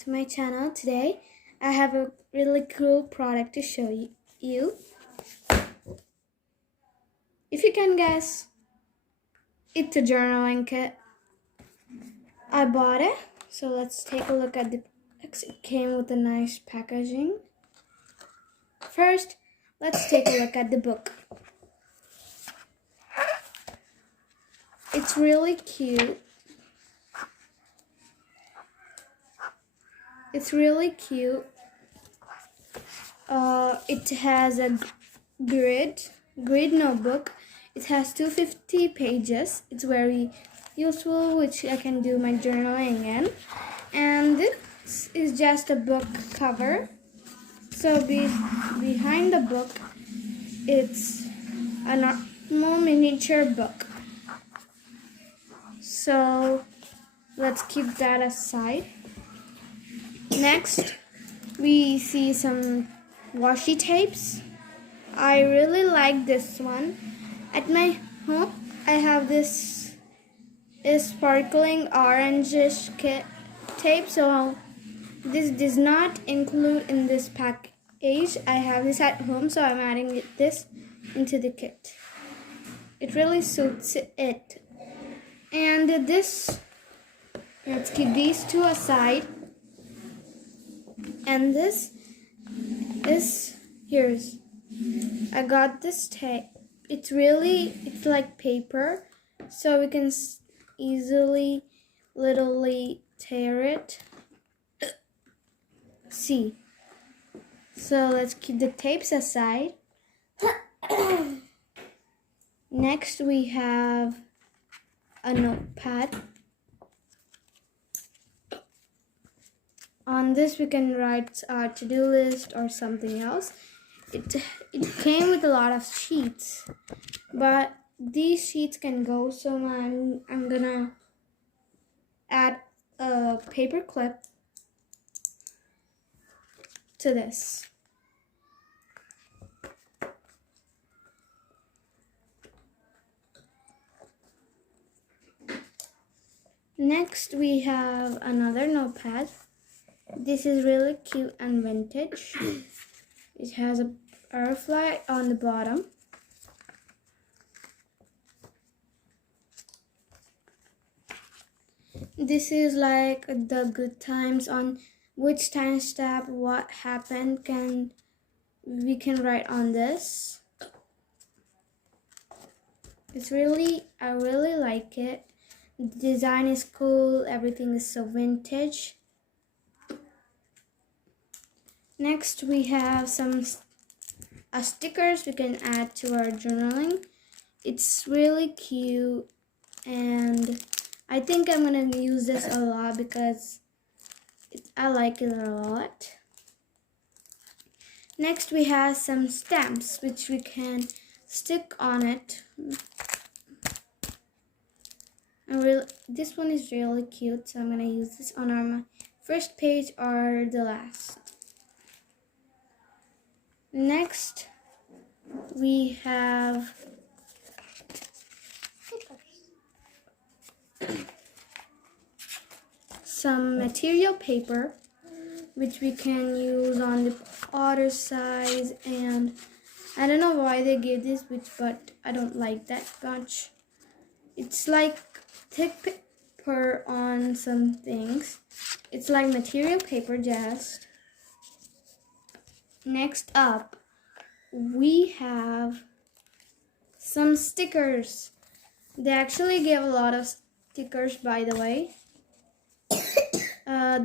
to my channel. Today I have a really cool product to show you. If you can guess, it's a journaling kit. I bought it, so let's take a look at the box. It came with a nice packaging. First, let's take a look at the book. It's really cute. It's really cute. It has a grid notebook. It has 250 pages. It's very useful, which I can do my journaling in. And this is just a book cover. So behind the book, it's a normal miniature book. So let's keep that aside. Next, we see some washi tapes. I really like this one. At my home, I have this sparkling orangish tape, so this does not include in this package. I have this at home, so I'm adding this into the kit. It really suits it. And let's keep these two aside. And I got this tape. It's like paper, so we can easily tear it. See. So let's keep the tapes aside. Next we have a notepad. On this we can write our to-do list or something else. It came with a lot of sheets, but these sheets can go, so I'm gonna add a paper clip to this. Next we have another notepad. This is really cute and vintage. It has a butterfly on the bottom. This is like the good times, on which time step what happened we can write on this. I really like it. The design is cool, everything is so vintage. Next we have some stickers we can add to our journaling. It's really cute, and I think I'm gonna use this a lot because I like it a lot. Next we have some stamps which we can stick on it. This one is really cute, so I'm gonna use this on my first page or the last. Next, we have some material paper, which we can use on the other size, and I don't know why they gave this, but I don't like that much. It's like thick paper on some things. It's like material paper just. Next up, we have some stickers. They actually gave a lot of stickers, by the way.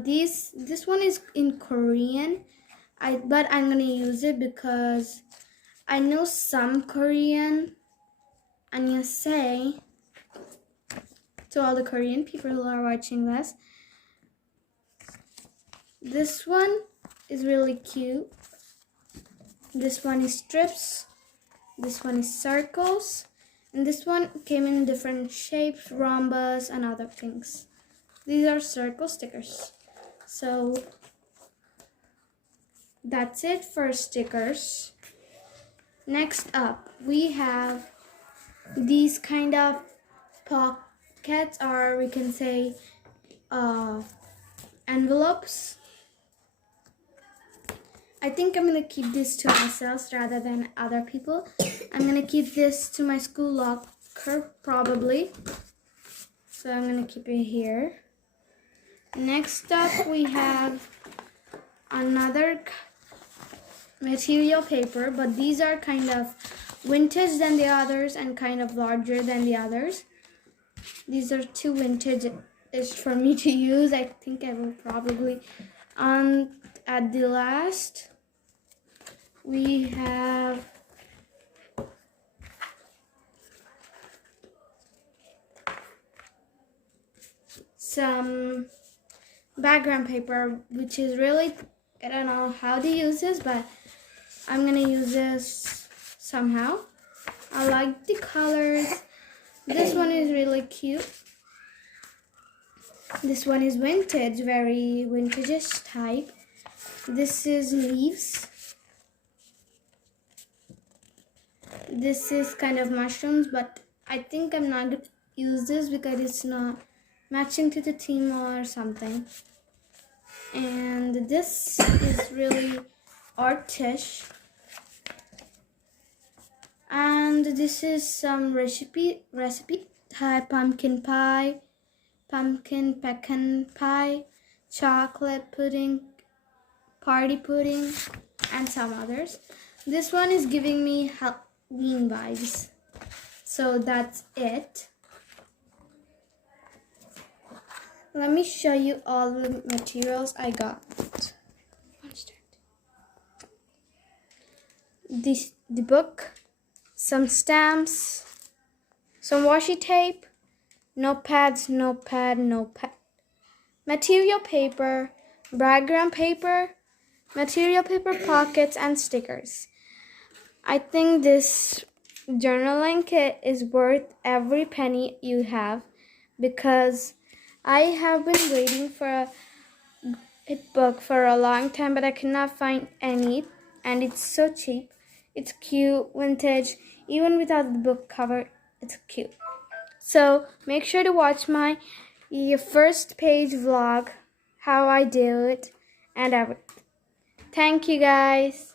This one is in Korean, but I'm gonna use it because I know some Korean. I'm gonna say to all the Korean people who are watching this one is really cute. This one is strips, this one is circles, and this one came in different shapes, rhombus, and other things. These are circle stickers. So that's it for stickers. Next up, we have these kind of pockets, or we can say envelopes. I think I'm gonna keep this to myself rather than other people. I'm gonna keep this to my school locker probably. So I'm gonna keep it here. Next up we have another material paper, but these are kind of vintage than the others and kind of larger than the others. These are too vintage-ish for me to use. I think I will probably at the last we have some background paper, which is really, I don't know how to use this, but I'm gonna use this somehow. I like the colors. This one is really cute. This one is vintage, very vintage-ish type. This is leaves. This is kind of mushrooms, but I think I'm not gonna use this because it's not matching to the theme or something. And this is really artish. And this is some recipe type pumpkin pie, pumpkin pecan pie, chocolate pudding, party pudding, and some others. This one is giving me Halloween vibes. So that's it. Let me show you all the materials I got. The book, some stamps, some washi tape, notepads, notepad, material paper, background paper, material paper pockets, and stickers. I think this journaling kit is worth every penny you have because I have been waiting for a book for a long time, but I cannot find any, and it's so cheap. It's cute, vintage, even without the book cover, it's cute. So make sure to watch my first page vlog, how I do it, and everything. Thank you guys.